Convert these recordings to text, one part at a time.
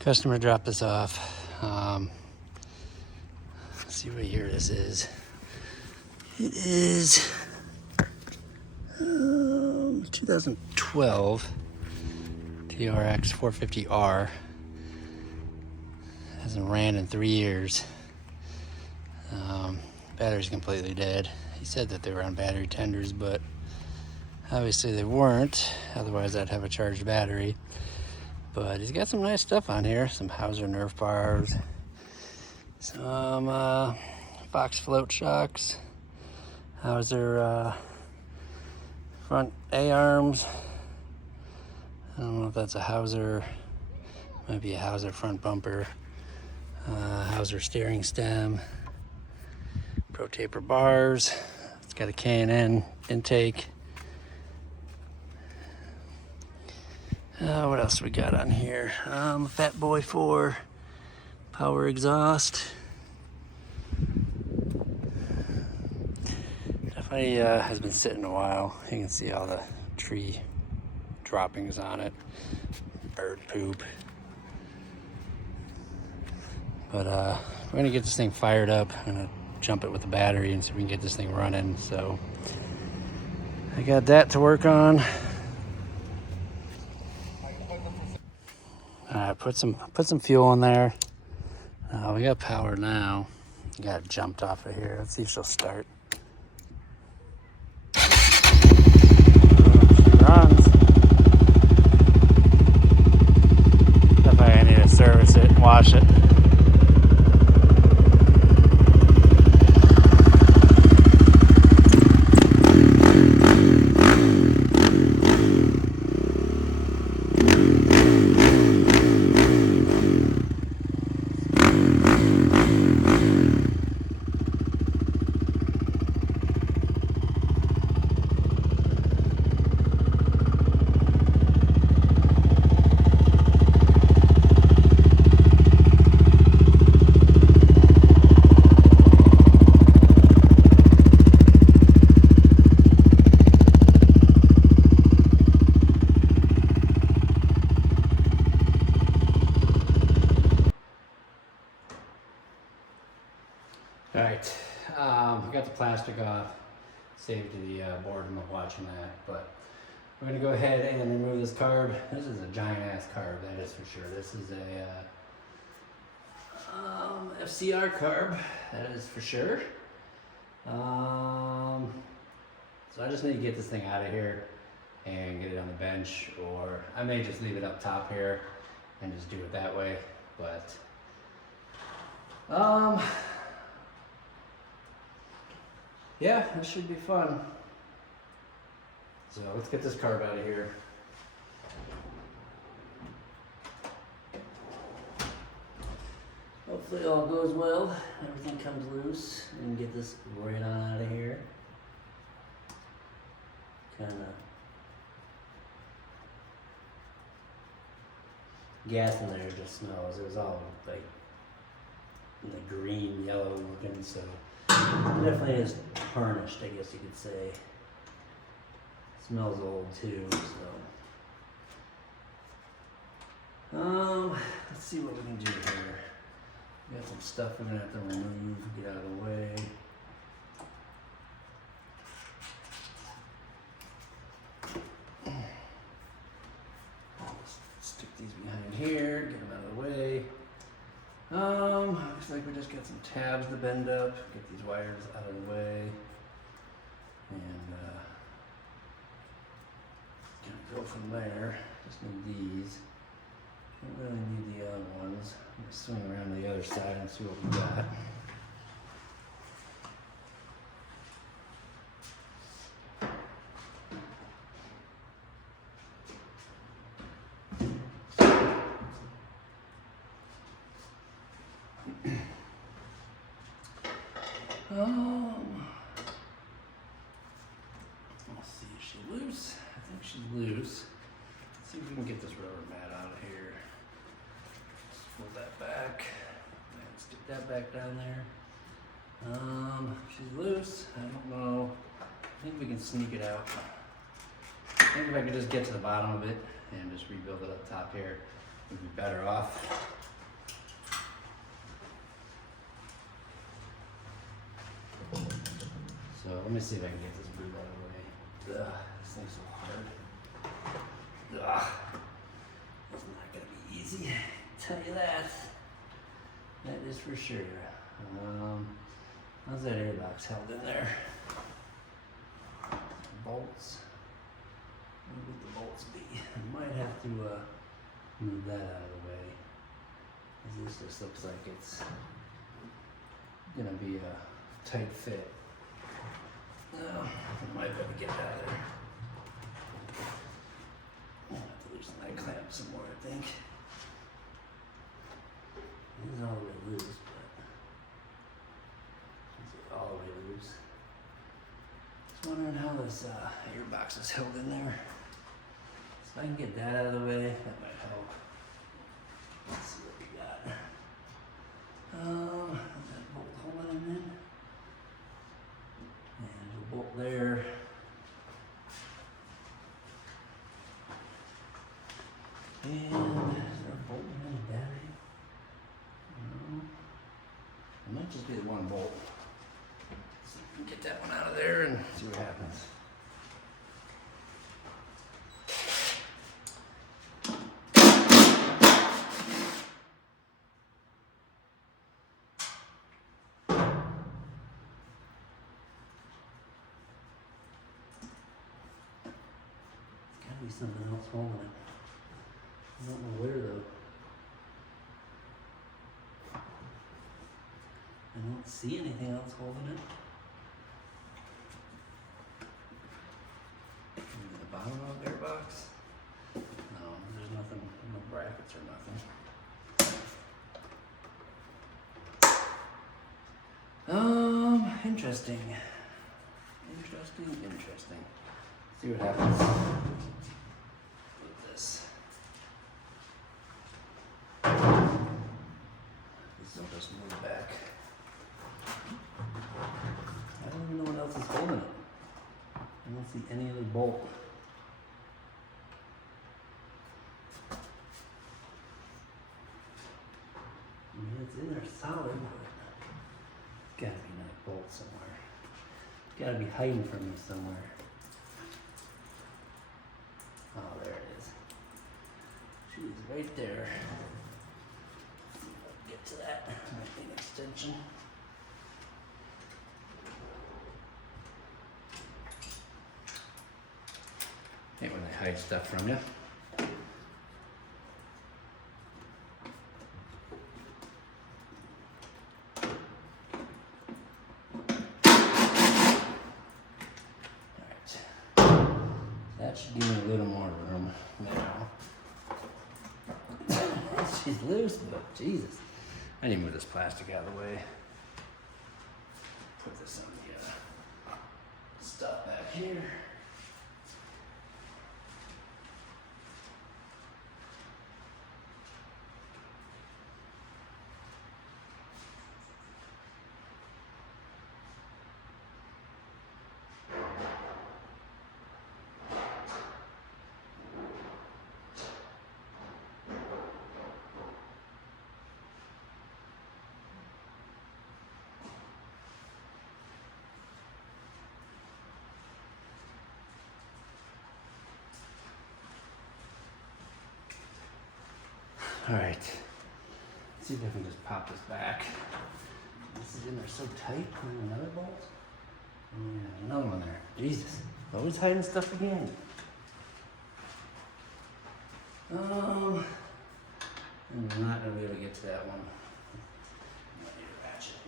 Customer dropped this off. Let's see what year this is. It is 2012 TRX 450R. Hasn't ran in 3 years. Battery's completely dead. He said that they were on battery tenders, but obviously they weren't. Otherwise, I'd have a charged battery. But he's got some nice stuff on here. Some Hauser Nerf bars. Some Fox float shocks. Hauser front A-arms. I don't know if that's a Hauser. Might be a Hauser front bumper. Hauser steering stem. Pro taper bars. It's got a K&N intake. What else we got on here? Fat Boy 4 power exhaust. Definitely has been sitting a while. You can see all the tree droppings on it. Bird poop. But we're gonna get this thing fired up. I'm gonna jump it with the battery and see if we can get this thing running. So I got that to work on. Put some fuel in there. We got power now. Got it jumped off of here. Let's see if she'll start. She runs. Definitely I need to service it and wash it. All right, I got the plastic off, saved the board. I'm not watching that, but we're gonna go ahead and remove this carb. This is a giant ass carb, that is for sure. This is a FCR carb, that is for sure. So I just need to get this thing out of here and get it on the bench, or I may just leave it up top here and just do it that way, but yeah, this should be fun. So let's get this carb out of here. Hopefully all goes well. Everything comes loose. We can get this right on out of here. Kinda gas in there just smells. It was all like green, yellow looking, so it definitely is tarnished, I guess you could say. Smells old too, so. Let's see what we can do here. We got some stuff we're gonna have to remove, get out of the way. Stick these behind here, get them out of the way. Looks like we just got some tabs to bend up, get these wires out of the way, and gonna go from there. Just need these. Don't really need the other ones. I'm gonna swing around to the other side and see what we got. Let's see, is she loose? I think she's loose. Let's see if we can get this rubber mat out of here. Just pull that back and stick that back down there. She's loose. I don't know. I think we can sneak it out. I think if I could just get to the bottom of it and just rebuild it up top here, would be better off. So let me see if I can get this boot out of the way. Ugh, this thing's so hard. Ugh, it's not gonna be easy. I'll tell you that. That is for sure. How's that airbox held in there? Bolts. Where would the bolts be? I might have to move that out of the way. This just looks like it's gonna be a tight fit. I might be able to get it out of there. I'll have to loosen that clamp some more, I think. It is all the way loose, but it's all the way loose. Just wondering how this airbox is held in there. So if I can get that out of the way, that might help. Let's see what we got. Is that bolt holding it in? And there's a bolt there. And is there a bolt behind the battery? No. It might just be the one bolt. So we can get that one out of there and see what happens. Gotta be something else holding it. I don't know where though. I don't see anything else holding it. Maybe the bottom of the airbox? No, there's nothing, no brackets or nothing. Interesting. Interesting. See what happens with this. This will just move back. I don't even know what else is holding it. I don't see any other bolt. I mean, it's in there solid, but it's gotta be another bolt somewhere. It's gotta be hiding from me somewhere. Oh, there it is. She's right there. Let's see if I can get to that. Might be an extension. Hate when they hide stuff from you. That should give me a little more room now. She's loose, but Jesus. I need to move this plastic out of the way. Put this on the stuff back here. All right, let's see if I can just pop this back. This is in there so tight. Another bolt? Yeah, another one there. Jesus, always hiding stuff again. I'm not gonna be able to get to that one. I need a ratchet.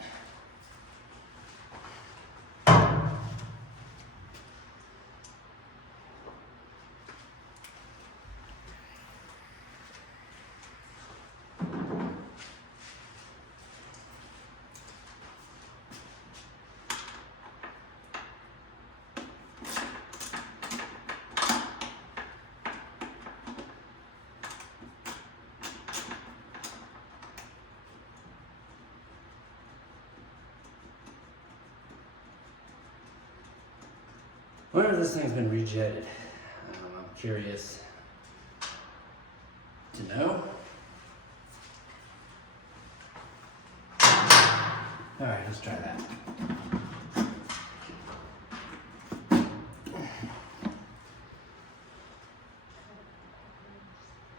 Wonder if this thing's been rejetted. I'm curious to know. All right, let's try that.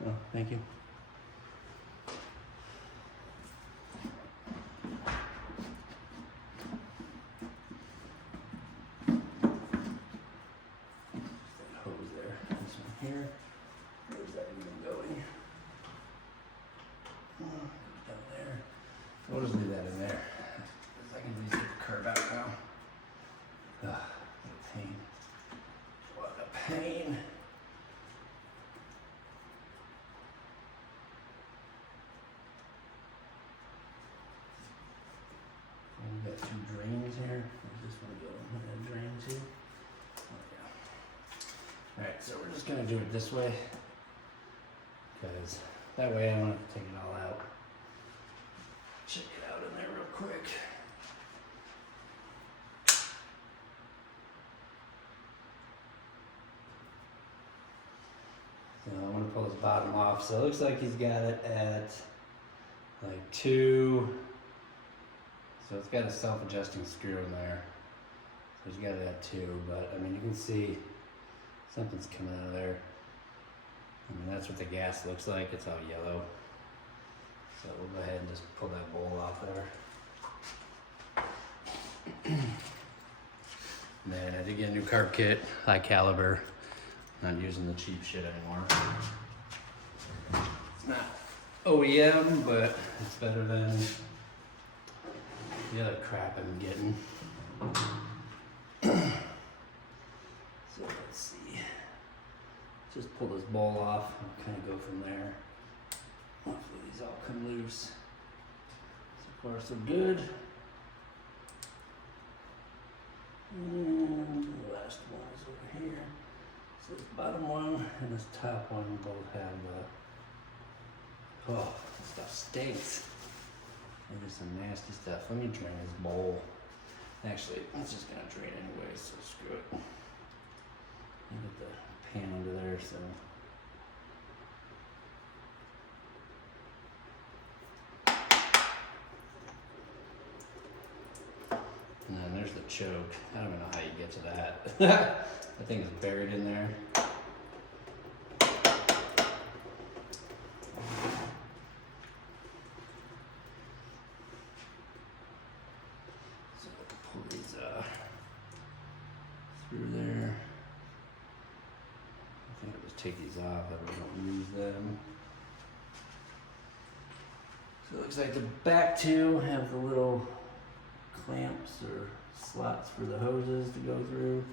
Oh, thank you. That hose there. This one here. Where's that even going? Oh, down there. We'll just leave that in there. Because I can at least get the curb out now. Ugh, what a pain. What a pain. And we got two drains here. I just want to go in that drain too. Oh, yeah. Alright, so we're just going to do it this way. Because that way I don't have to take it all out. Check it out in there real quick. So I'm going to pull his bottom off. So it looks like he's got it at like 2. So it's got a self-adjusting screw in there. So he's got it at 2, but I mean you can see something's coming out of there. I mean that's what the gas looks like, it's all yellow. So we'll go ahead and just pull that bowl off there. And then I did get a new carb kit, high caliber. Not using the cheap shit anymore. It's not OEM, but it's better than the other crap I'm getting. So let's see. Just pull this bowl off and kind of go from there. Hopefully these all come loose. So far so good. And the last one is over here. So this bottom one and this top one both have oh, this stuff stinks. And there's some nasty stuff. Let me drain this bowl. Actually, it's just gonna drain anyway, so screw it. I'll get the pan under there, so. And then there's the choke. I don't even know how you get to that. I think it's buried in there. So pull these through there. I think I'll just take these off. I don't use them. So it looks like the back two have the little clamps or slots for the hoses to go through.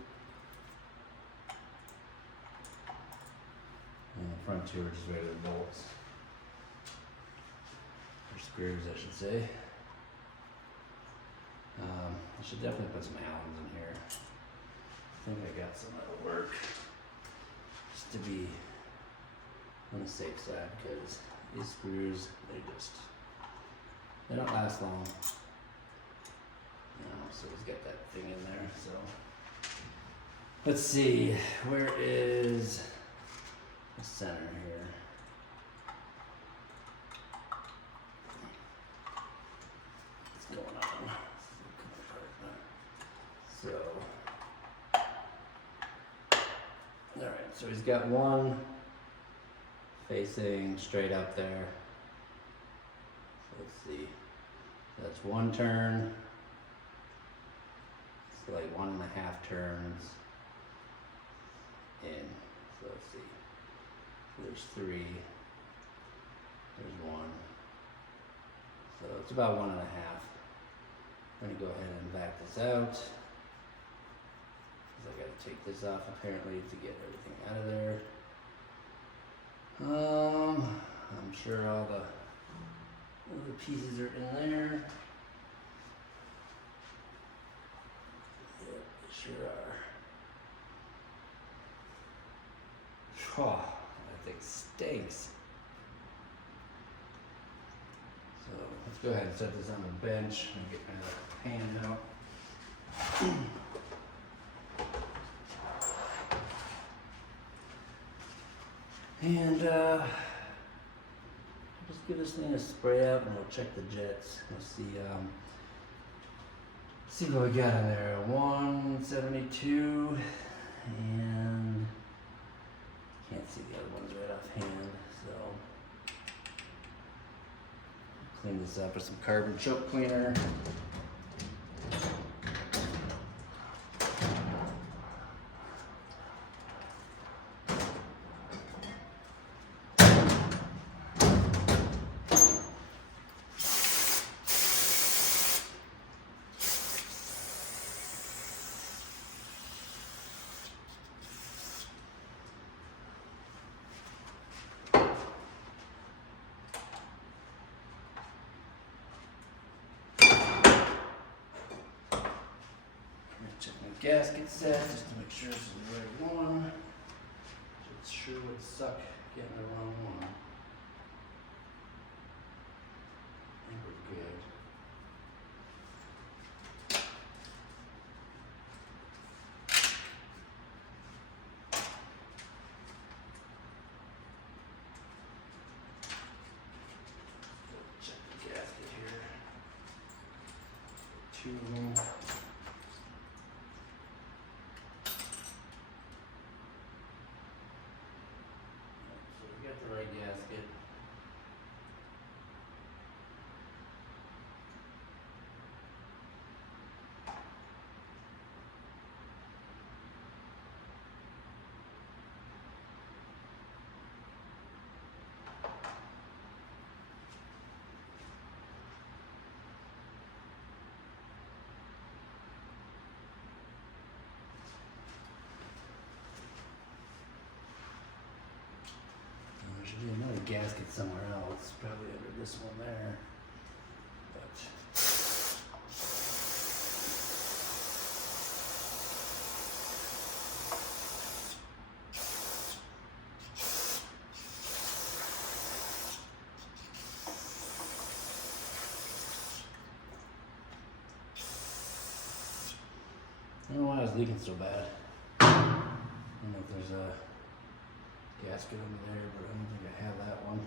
And the front two are just regular bolts. Or screws, I should say. I should definitely put some Allens in here. I think I got some that'll work. Just to be on the safe side, because these screws, they don't last long. So he's got that thing in there, so. Let's see, where is the center here? What's going on? So, alright, so he's got one facing straight up there. So let's see, that's one turn. It's like 1.5 turns in. So let's see. So there's 3. There's 1. So it's about 1.5. I'm gonna go ahead and back this out. Cause I gotta take this off apparently to get everything out of there. I'm sure all the pieces are in there. Yep, they sure are. Oh, that thing stinks. So let's go ahead and set this on the bench and get my pan out. And just give this thing a spray out and we'll check the jets. We'll see see what we got in there. 172, and can't see the other ones right offhand, so clean this up with some carbon choke cleaner. Check my gasket set just to make sure this is the right one. It sure would suck getting the wrong one. I think we're good. Check the gasket here. Two of them. The right gasket. There should be another gasket somewhere else, probably under this one there. But I don't know why it's leaking so bad. I don't know if there's a gasket over there, but I don't think I have that one.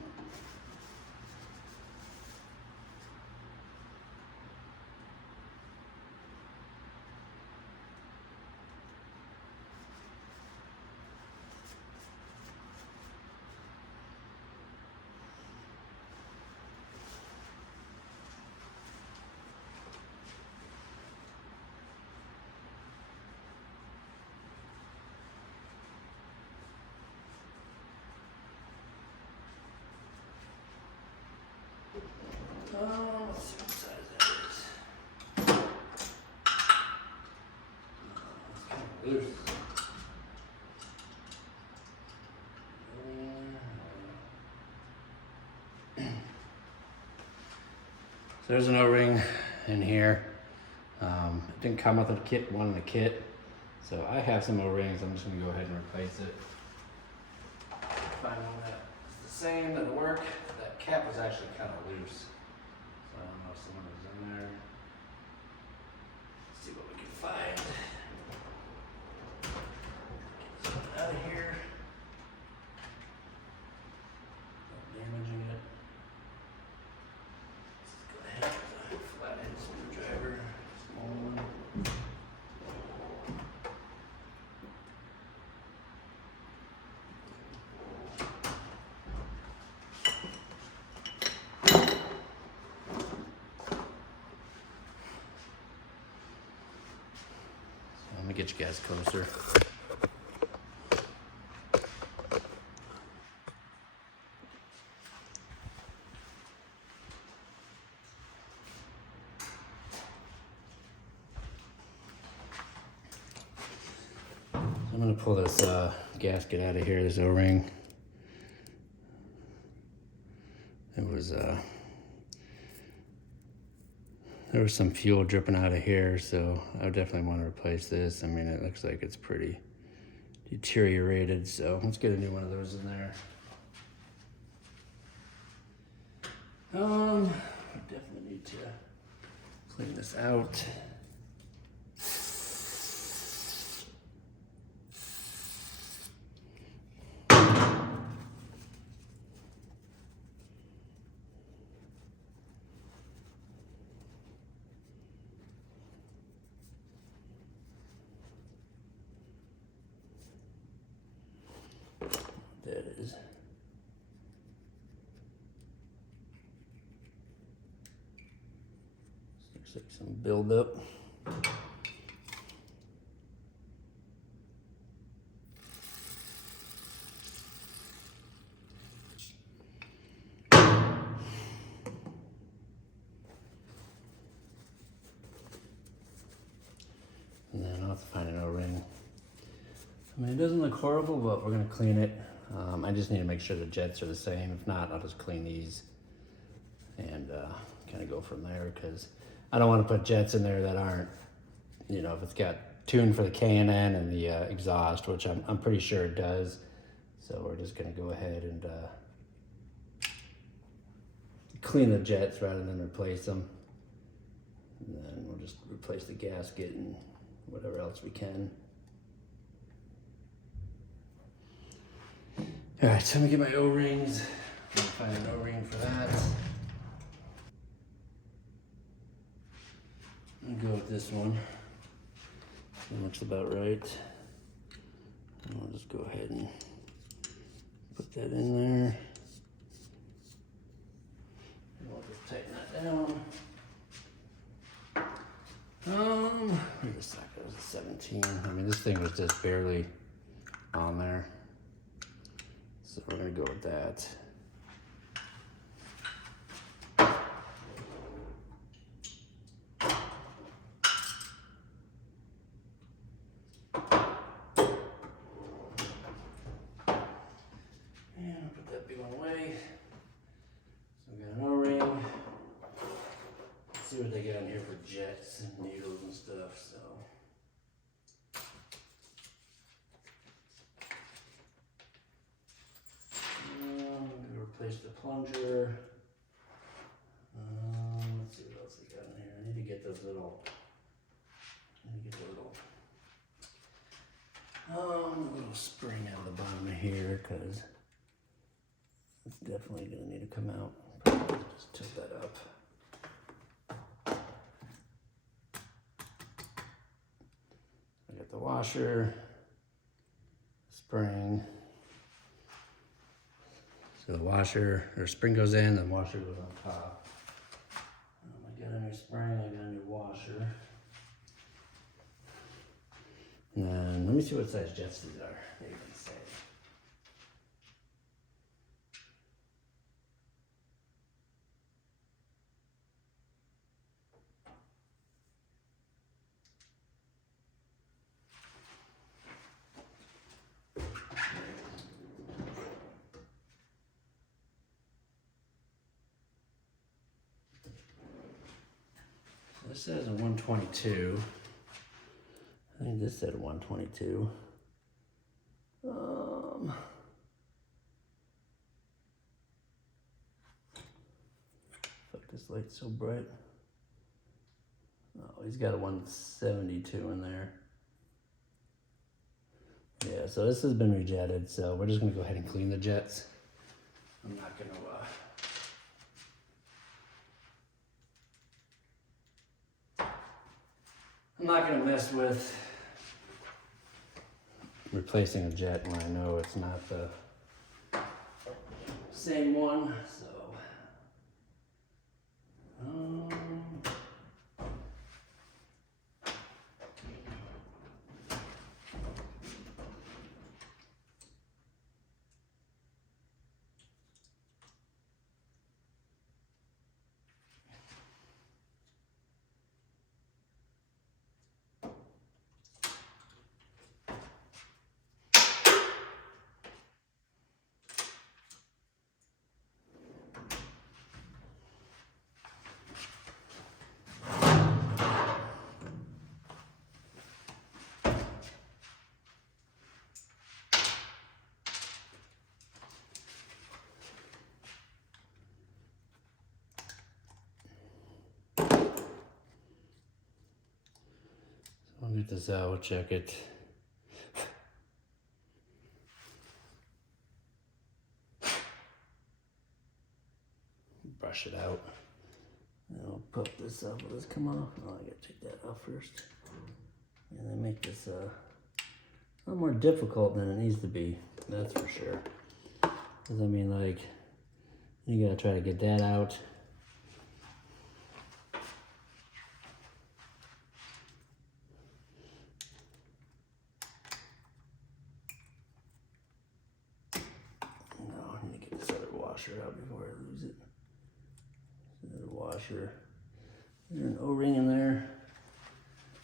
Let's see what size that is. It's kind of loose. So there's an O-ring in here. It didn't come with a kit, one in the kit. So I have some O-rings. I'm just gonna go ahead and replace it. Find one that's the same, that'll work. That cap was actually kind of loose. I don't know if someone was in there. Let's see what we can find. Get this out of here. Not damaging it. Let's go ahead with a flathead screwdriver. Small one. Let me get you guys closer. I'm gonna pull this gasket out of here, this O-ring. There was some fuel dripping out of here, so I definitely want to replace this. I mean, it looks like it's pretty deteriorated, so let's get a new one of those in there. We definitely need to clean this out. Looks like some buildup. And then I'll have to find an O-ring. I mean, it doesn't look horrible, but we're gonna clean it. I just need to make sure the jets are the same. If not, I'll just clean these and kind of go from there, because I don't want to put jets in there that aren't, you know, if it's got tuned for the K&N and the exhaust, which I'm pretty sure it does. So we're just gonna go ahead and clean the jets rather than replace them. And then we'll just replace the gasket and whatever else we can. All right, so let me get my O-rings. I'm gonna find an O-ring for that. I'm gonna go with this one. That looks about right. And I'll just go ahead and put that in there. And we'll just tighten that down. Wait a second, it was a 17. I mean, this thing was just barely on there. So we're gonna go with that. And I'll put that big one away. So we got an O-ring. Let's see what they got in here for jets and needles and stuff, so. I'm gonna replace the plunger. Let's see what else they got in here. I need to get those little, little spring out of the bottom of here, because it's definitely gonna need to come out. Probably just tilt that up. I got the washer, spring. So the washer, or spring goes in, the washer goes on top. I got a new spring, I got a new washer. And then, let me see what size jets these are. They even say. So this says a 122. I think this said 122. Fuck, this light's so bright. Oh, he's got a 172 in there. Yeah, so this has been rejetted, so we're just gonna go ahead and clean the jets. I'm not gonna mess with replacing a jet when I know it's not the same one, so. I'll get this out, we'll check it. Brush it out. And I'll pop this up. Will this come off? Oh, I gotta take that off first. And they make this a lot more difficult than it needs to be, that's for sure. Because I mean, like, you gotta try to get that out. sure. Is there an O-ring in there?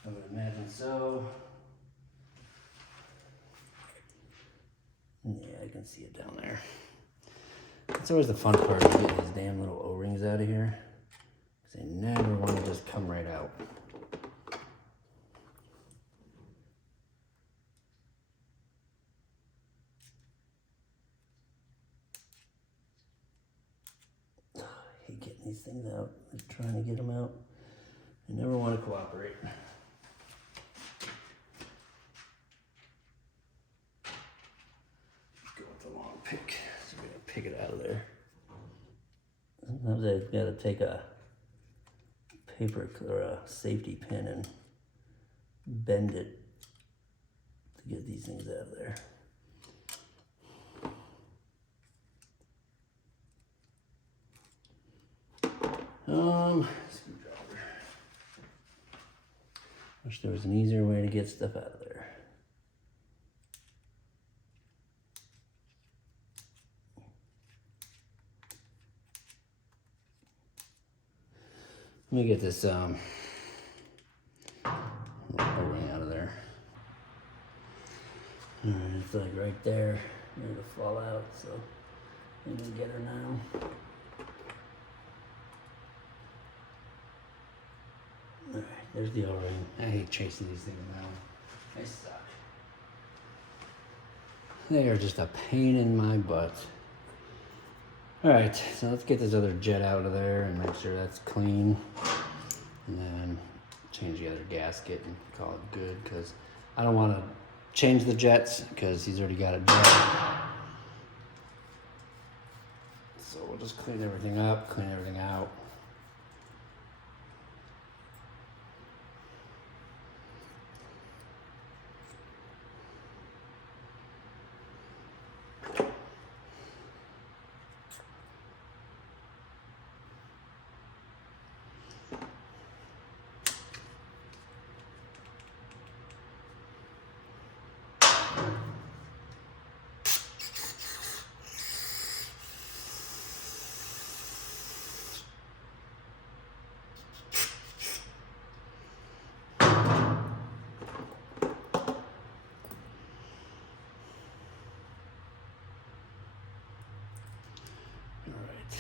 I would imagine so. Yeah, I can see it down there. That's always the fun part, to get these damn little O-rings out of here. Because they never want to just come right out. I hate getting these things out. I'm trying to get them out. They never want to cooperate. Go with the long pick. So we're going to pick it out of there. Sometimes I've got to take a paper or a safety pin and bend it to get these things out of there. Screwdriver. Wish there was an easier way to get stuff out of there. Let me get this O-ring out of there. Alright, it's like right there, ready to fall out, so I'm gonna get her now. Alright, there's the O-ring. I hate chasing these things around. They suck. They are just a pain in my butt. Alright, so let's get this other jet out of there and make sure that's clean. And then change the other gasket and call it good, because I don't want to change the jets because he's already got a jet. So we'll just clean everything up, clean everything out.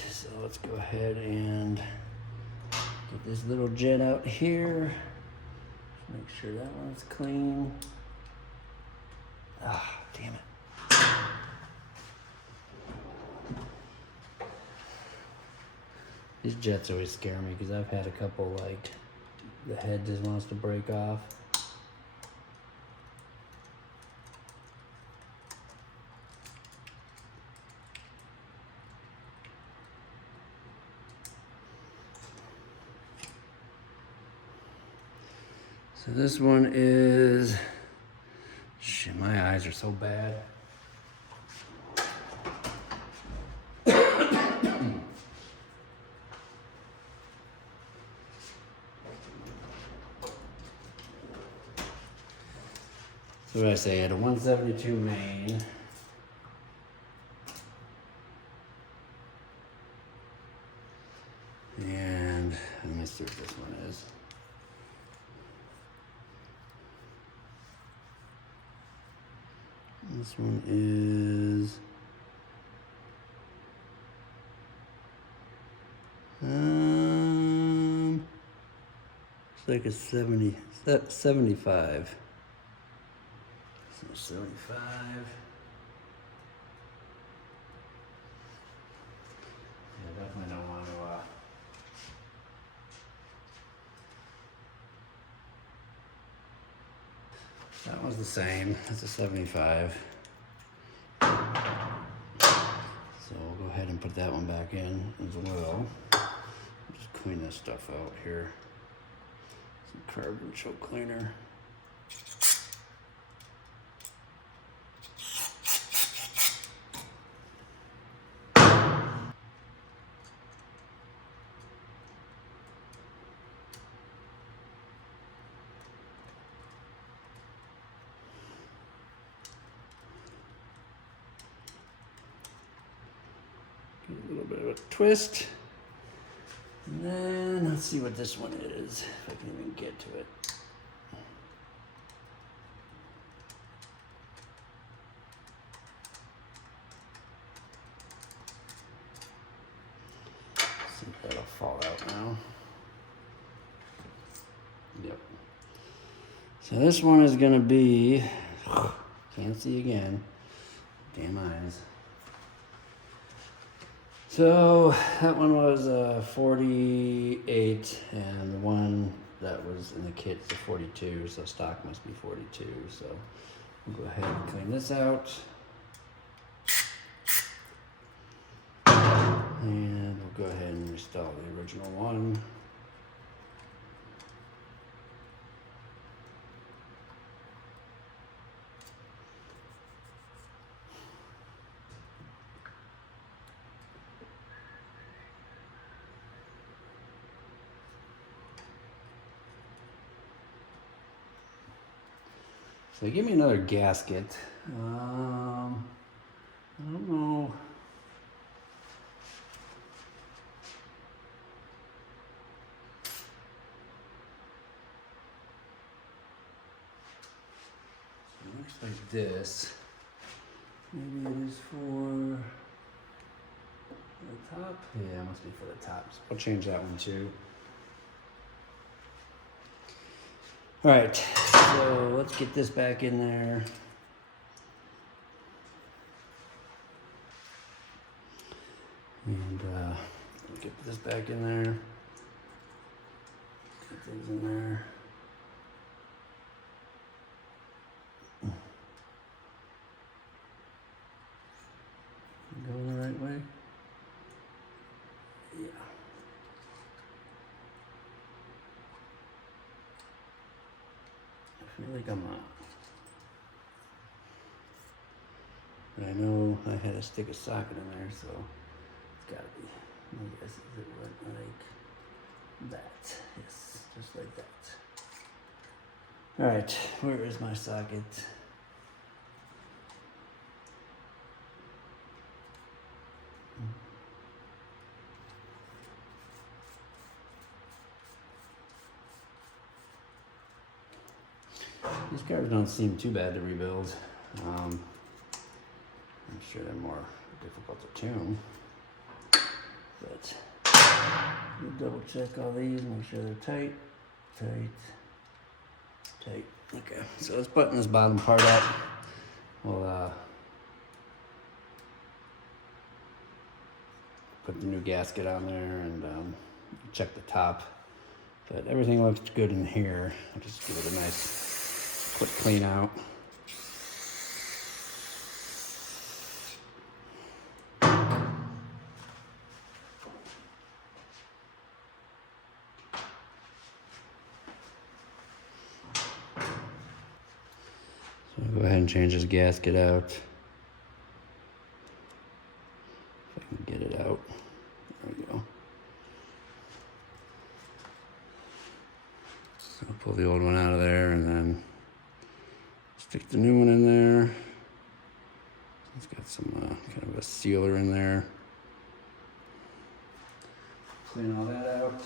So let's go ahead and get this little jet out here. Make sure that one's clean. Ah, damn it. These jets always scare me because I've had a couple, like, the head just wants to break off. So this one is, shit, my eyes are so bad. So what did I say? I had a 172 main. And let me see what this one is. This one is it's like a 75. So 75. Yeah, definitely don't want to that one's the same. That's a 75. So we'll go ahead and put that one back in as well. Just clean this stuff out here. Some carbon choke cleaner. Give it a little bit of a twist. And then let's see what this one is, if I can even get to it. See if that'll fall out now. Yep. So this one is gonna be, can't see again, damn eyes. So that one was 48, and the one that was in the kit's a 42, so stock must be 42. So we'll go ahead and clean this out. And we'll go ahead and install the original one. So they gave me another gasket. I don't know. It looks like this. Maybe it is for the top. Yeah, it must be for the top. So I'll change that one too. All right, so let's get this back in there. And get this back in there. Get these in there. Going the right way? Yeah. I feel like I'm not. But I know I had to stick a socket in there, so it's gotta be. My guess is it went like that. Yes, just like that. Alright, where is my socket? These cars don't seem too bad to rebuild. I'm sure they're more difficult to tune, but we'll double check all these, make sure they're tight, tight. Okay, so let's button this bottom part up. We'll put the new gasket on there and check the top. But everything looks good in here. I'll just give it a nice quick clean out. So I'll go ahead and change this gasket out. If I can get it out. There we go. So I'll pull the old one out of there and then stick the new one in there. It's got some kind of a sealer in there. Clean all that out.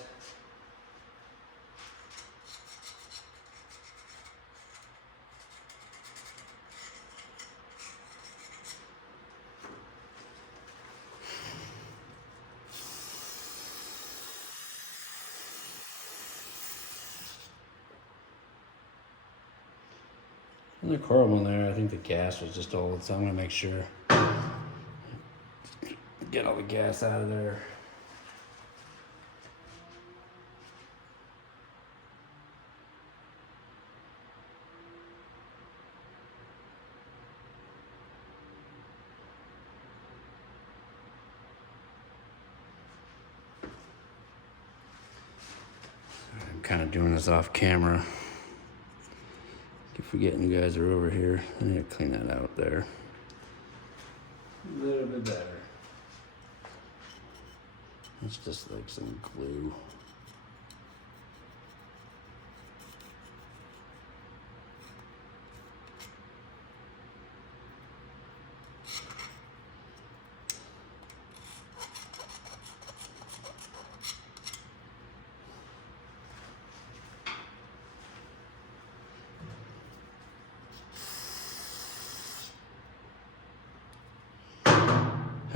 And the coil one there, I think the gas was just old, so I'm gonna make sure get all the gas out of there. I'm kind of doing this off camera. Keep forgetting you guys are over here. I need to clean that out there. A little bit better. It's just like some glue.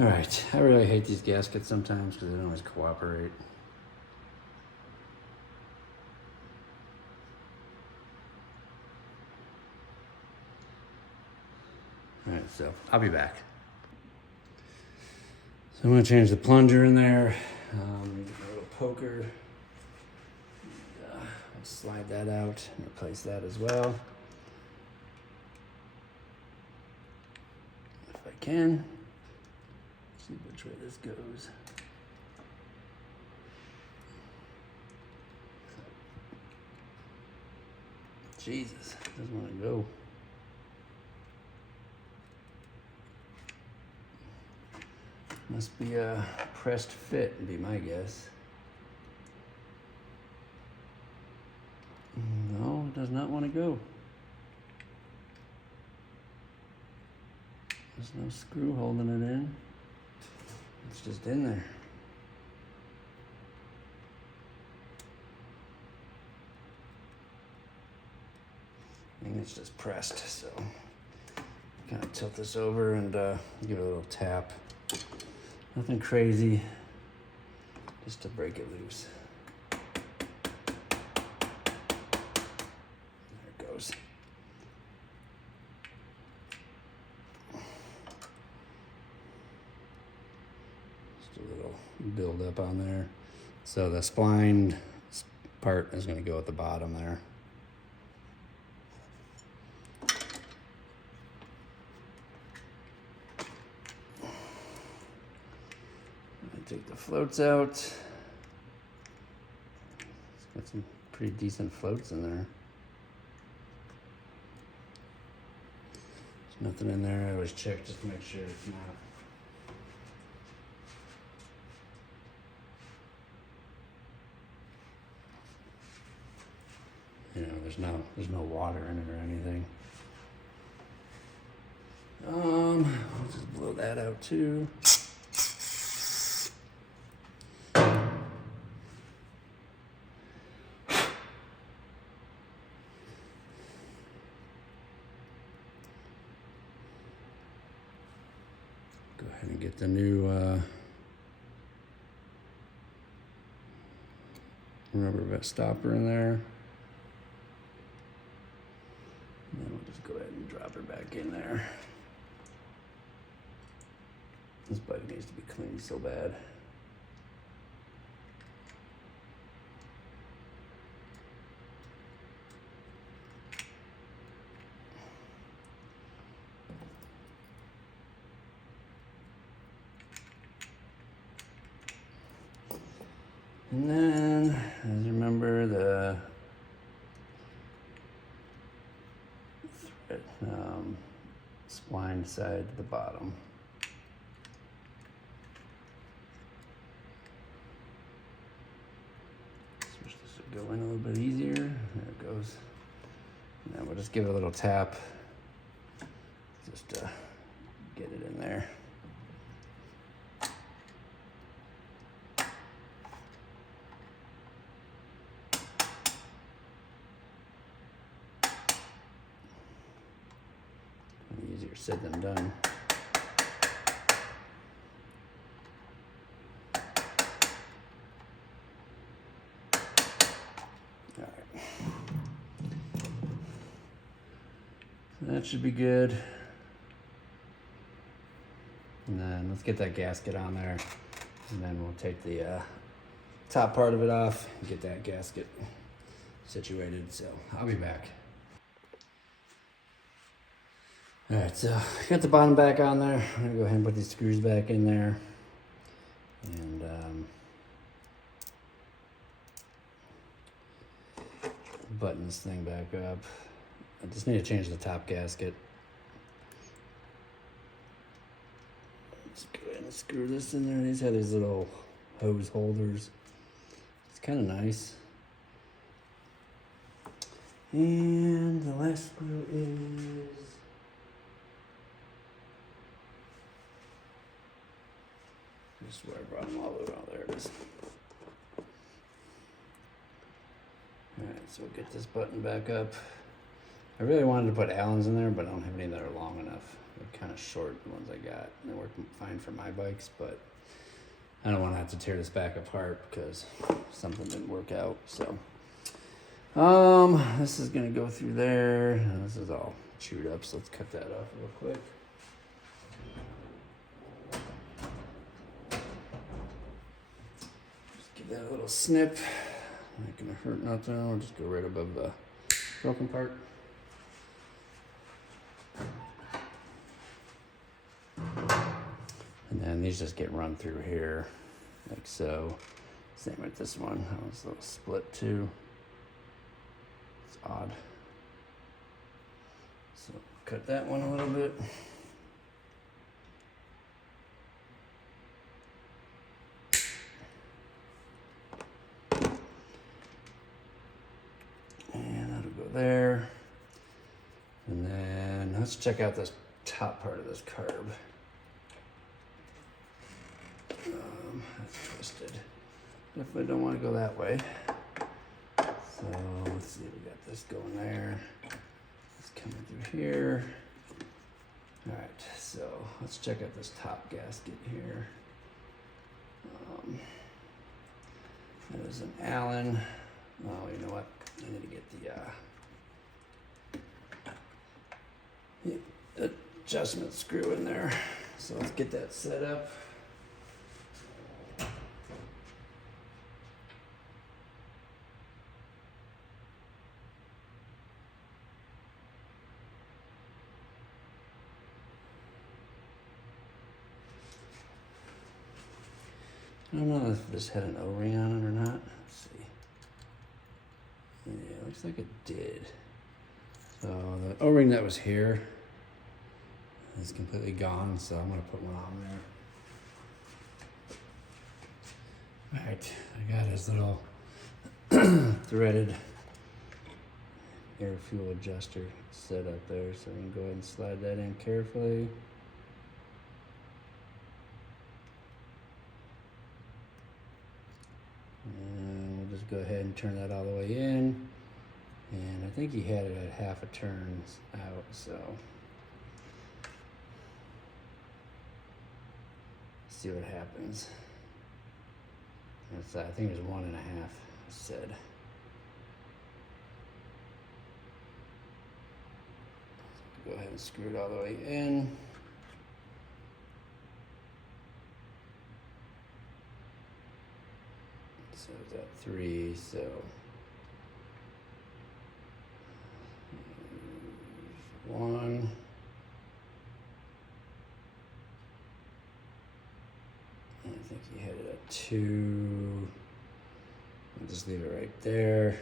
All right, I really hate these gaskets sometimes because they don't always cooperate. All right, so I'll be back. So I'm gonna change the plunger in there. A little poker. I'll slide that out and replace that as well. If I can. Let's see which way this goes. Jesus, doesn't want to go. Must be a pressed fit, would be my guess. No, it does not want to go. There's no screw holding it in. It's just in there. I think it's just pressed, so kind of tilt this over and give it a little tap. Nothing crazy, just to break it loose. There it goes. Just a little build up on there. So the splined part is going to go at the bottom there. Take the floats out. It's got some pretty decent floats in there. There's nothing in there. I always check just to make sure it's not. You know, there's no water in it or anything. I'll just blow that out too. Go ahead and get the new rubber vest stopper in there. And then we'll just go ahead and drop her back in there. This bike needs to be cleaned so bad. And then, as you remember, the thread, spline side to the bottom. Wish this would go in a little bit easier. There it goes. And then we'll just give it a little tap, just to get it in there. Easier said than done. All right. That should be good. And then let's get that gasket on there. And then we'll take the top part of it off and get that gasket situated. So I'll be back. All right, so got the bottom back on there. I'm gonna go ahead and put these screws back in there. And button this thing back up. I just need to change the top gasket. Let's go ahead and screw this in there. These have these little hose holders. It's kind of nice. And the last screw is this is where I brought them all over. Oh, there it is. Alright, so we'll get this button back up. I really wanted to put Allens in there, but I don't have any that are long enough. They're kind of short, the ones I got. They work fine for my bikes, but I don't want to have to tear this back apart because something didn't work out. So, this is gonna go through there. This is all chewed up, so let's cut that off real quick. Just give that a little snip. Not gonna hurt nothing. We'll just go right above the broken part. And then these just get run through here, like so. Same with this one. That was a little split too. It's odd. So cut that one a little bit. And that'll go there. And then let's check out this top part of this carb. That's twisted. Definitely don't want to go that way. So let's see, we got this going there. It's coming through here. All right, so let's check out this top gasket here. There's an Allen. Oh, you know what? I need to get the adjustment screw in there. So let's get that set up. I don't know if this had an O-ring on it or not. Let's see. Yeah, it looks like it did. So the O-ring that was here is completely gone, so I'm gonna put one on there. All right, I got his little threaded air fuel adjuster set up there, so we can go ahead and slide that in carefully. And we'll just go ahead and turn that all the way in. And I think he had it at half a turn out, so. See what happens. That's, I think it was 1.5 said. Go ahead and screw it all the way in. So it's at 3, so. One. And I think he had it at 2. I'll just leave it right there.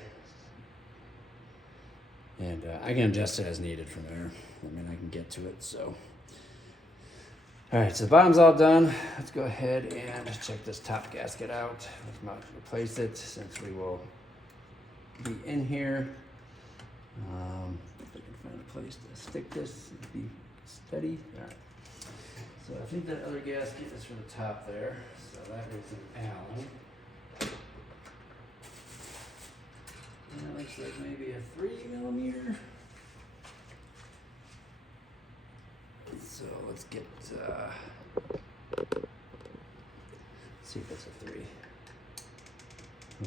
And I can adjust it as needed from there. I mean, I can get to it, so. All right, so the bottom's all done. Let's go ahead and check this top gasket out. Let's not replace it since we will be in here. If I can find a place to stick this and be steady. All right. So I think that other gasket is for the top there. So that is an Allen. And it looks like maybe a 3mm. So let's get, see if it's a 3.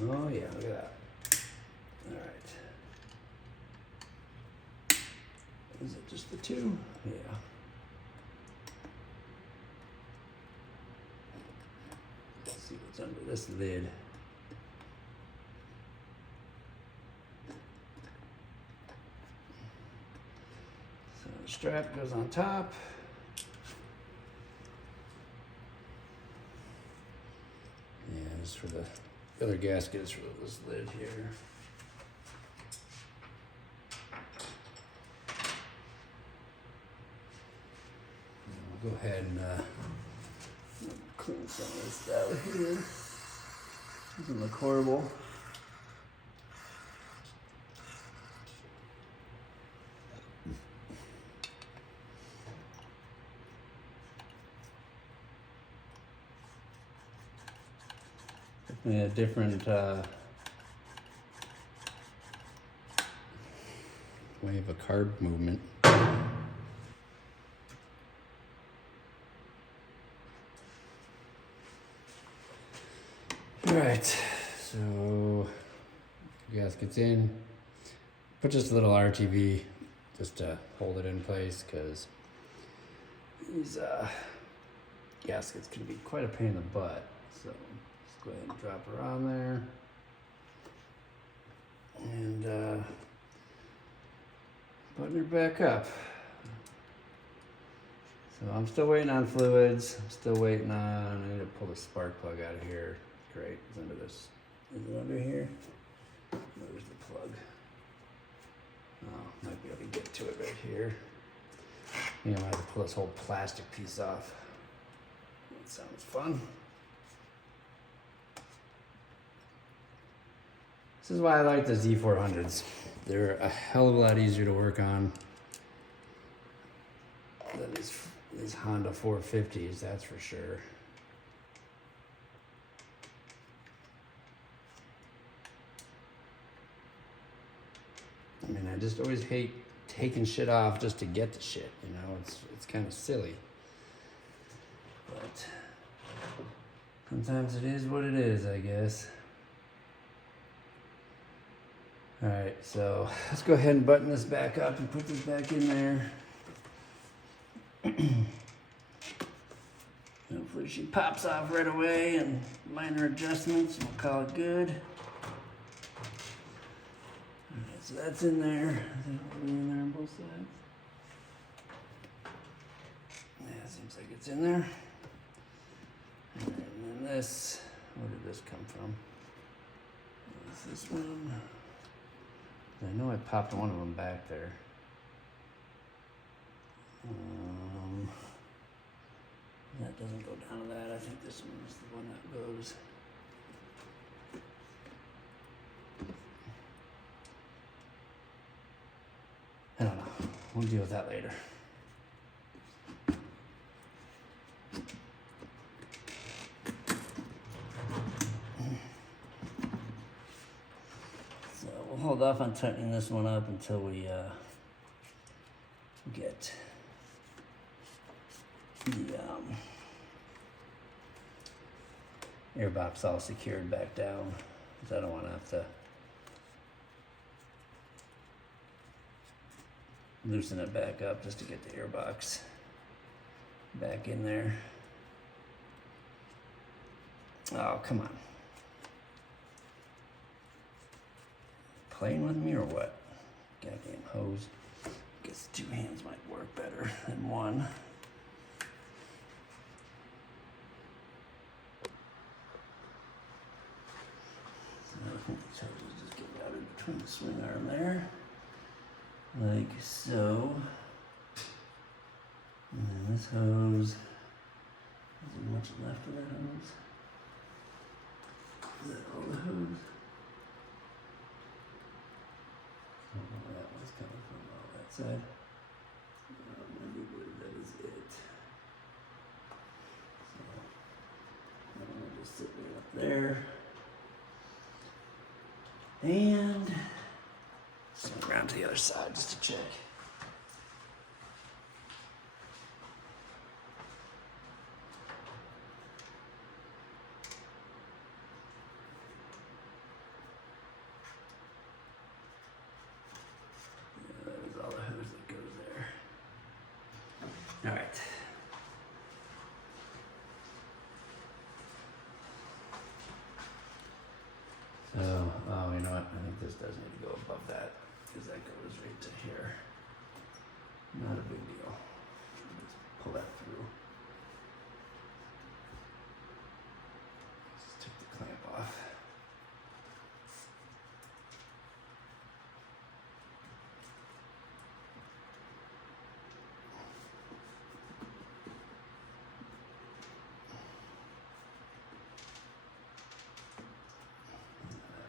Oh yeah, look at that. All right. Is it just the 2? Yeah. Let's see what's under this lid. So the strap goes on top. Yeah, this for the other gasket is for this lid here. We'll go ahead and clean some of this out here. Doesn't look horrible. Definitely a different way of a carb movement. Alright, so gasket's in. Put just a little RTV just to hold it in place, because these gaskets can be quite a pain in the butt. So just go ahead and drop her on there. And button her back up. So I'm still waiting on fluids. I'm still waiting on, I need to pull the spark plug out of here. Great, it's under this. Is it under here? Where's the plug? Oh, might be able to get to it right here. You know, I have to pull this whole plastic piece off. That sounds fun. This is why I like the Z400s. They're a hell of a lot easier to work on than these Honda 450s, that's for sure. I mean, I just always hate taking shit off just to get the shit, you know, it's kind of silly. But sometimes it is what it is, I guess. All right, so let's go ahead and button this back up and put this back in there. Hopefully she pops off right away, and minor adjustments, and we'll call it good. All right, so that's in there. Is that in there on both sides? Yeah, seems like it's in there. And then this, where did this come from? What's this one? I know I popped one of them back there. That doesn't go down to that. I think this one is the one that goes. I don't know. We'll deal with that later. So we'll hold off on tightening this one up until we get the airbox all secured back down, because I don't want to have to loosen it back up just to get the airbox back in there. Oh, come on. Playing with me or what? Goddamn hose. Guess 2 hands might work better than one. I think these hoses just get routed between the swing arm there, like so. And then this hose, is there much left of that hose? Is that all the hose? I don't know where that one's coming from, all that side. I do believe that is it. So, that one will just sit right up there. And swing around to the other side just to check. Yeah, that is all the hose that goes there. All right. So, oh, you know what? I think this does need to go above that, because that goes right to here. Not a big deal. Just pull that through. Just take the clamp off.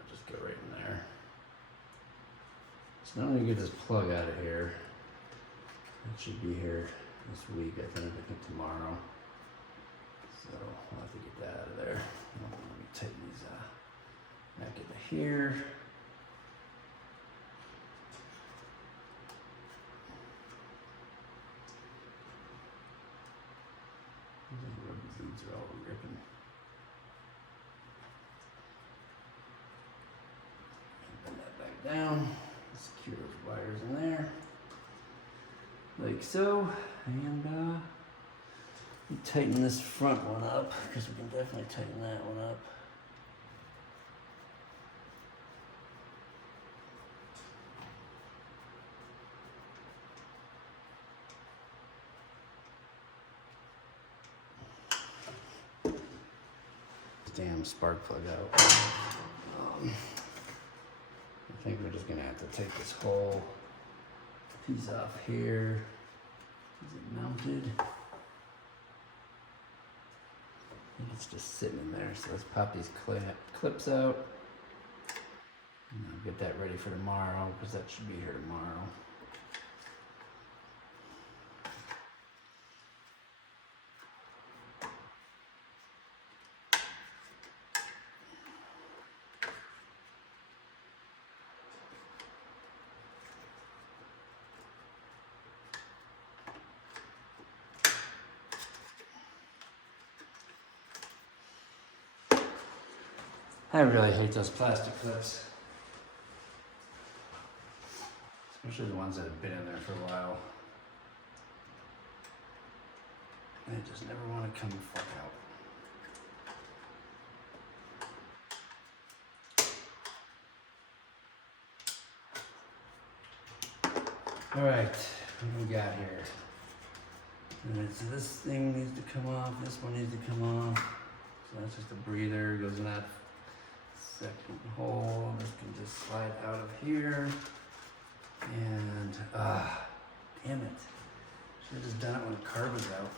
Just go right in there. So now I'm gonna get this plug out of here. It should be here this week, I think tomorrow. So I'll have to get that out of there. Let me tighten these back into here. down, secure those wires in there, like so, and tighten this front one up, because we can definitely tighten that one up. Damn spark plug out. I think we're just gonna have to take this whole piece off here. Is it mounted? I think it's just sitting in there. So let's pop these clips out. And I'll get that ready for tomorrow, because that should be here tomorrow. I really hate those plastic clips. Especially the ones that have been in there for a while. They just never want to come the fuck out. Alright, what do we got here? Alright, so this thing needs to come off, this one needs to come off. So that's just a breather, goes in that second hole. This can just slide out of here. And, damn it. Should have just done it when the carb was out.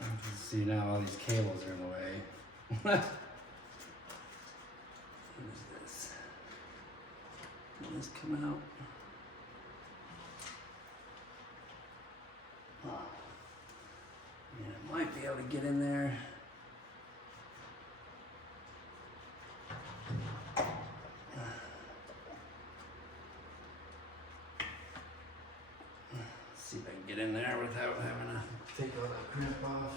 You can see now all these cables are in the way. What is this? Did this come out? Oh. Yeah, it might be able to get in there. See if I can get in there without having to take all that crap off.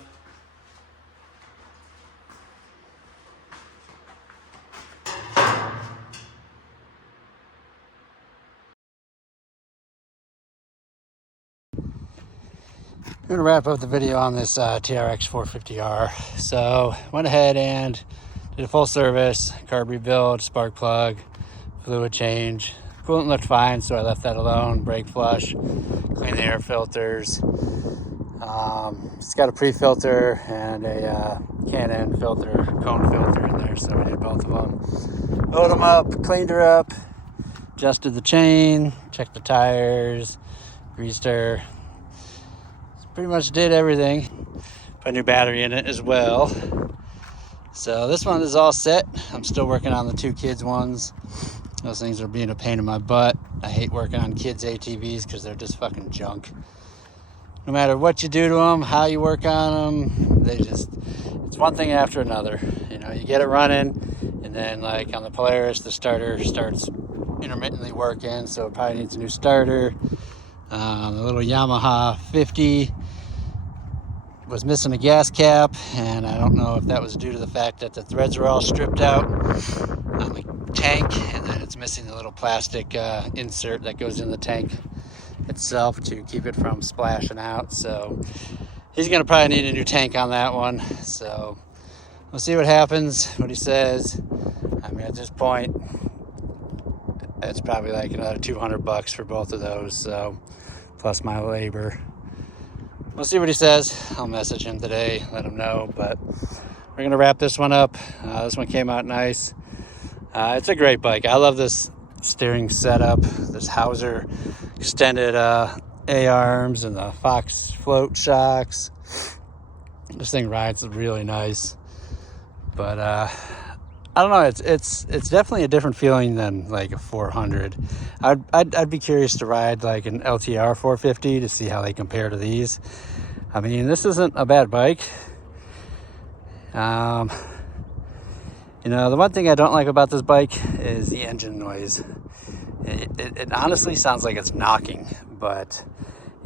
I'm going to wrap up the video on this TRX 450R. So went ahead and did a full service, carb rebuild, spark plug, fluid change. Coolant looked fine, so I left that alone. Brake flush, clean the air filters. It's got a pre-filter and a Canon filter, cone filter in there, so we did both of them. Loaded them up, cleaned her up, adjusted the chain, checked the tires, greased her. Pretty much did everything. Put a new battery in it as well. So this one is all set. I'm still working on the two kids ones. Those things are being a pain in my butt. I hate working on kids ATVs because they're just fucking junk. No matter what you do to them, how you work on them, it's one thing after another. You know, you get it running, and then like on the Polaris, the starter starts intermittently working, so it probably needs a new starter. The little Yamaha 50 was missing a gas cap, and I don't know if that was due to the fact that the threads were all stripped out on the tank, and then it's missing the little plastic insert that goes in the tank itself to keep it from splashing out. So he's gonna probably need a new tank on that one. So we'll see what happens, what he says. I mean, at this point, it's probably like another $200 for both of those, so plus my labor. We'll see what he says. I'll message him today, let him know, but we're gonna wrap this one up. This one came out nice. It's a great bike. I love this steering setup, this Hauser extended A-arms and the Fox float shocks. This thing rides really nice, but I don't know. It's definitely a different feeling than like a 400. I'd be curious to ride like an LTR 450 to see how they compare to these. I mean, this isn't a bad bike. You know, the one thing I don't like about this bike is the engine noise. It honestly sounds like it's knocking, but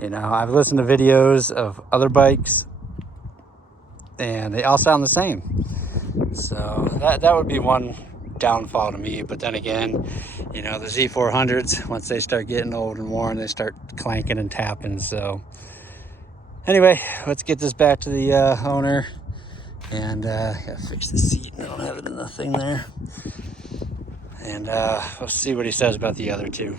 you know, I've listened to videos of other bikes and they all sound the same. So that would be one downfall to me. But then again, you know, the Z400s, once they start getting old and worn, they start clanking and tapping. So anyway, let's get this back to the owner. And gotta fix the seat. I don't have it in the thing there. And we'll see what he says about the other two.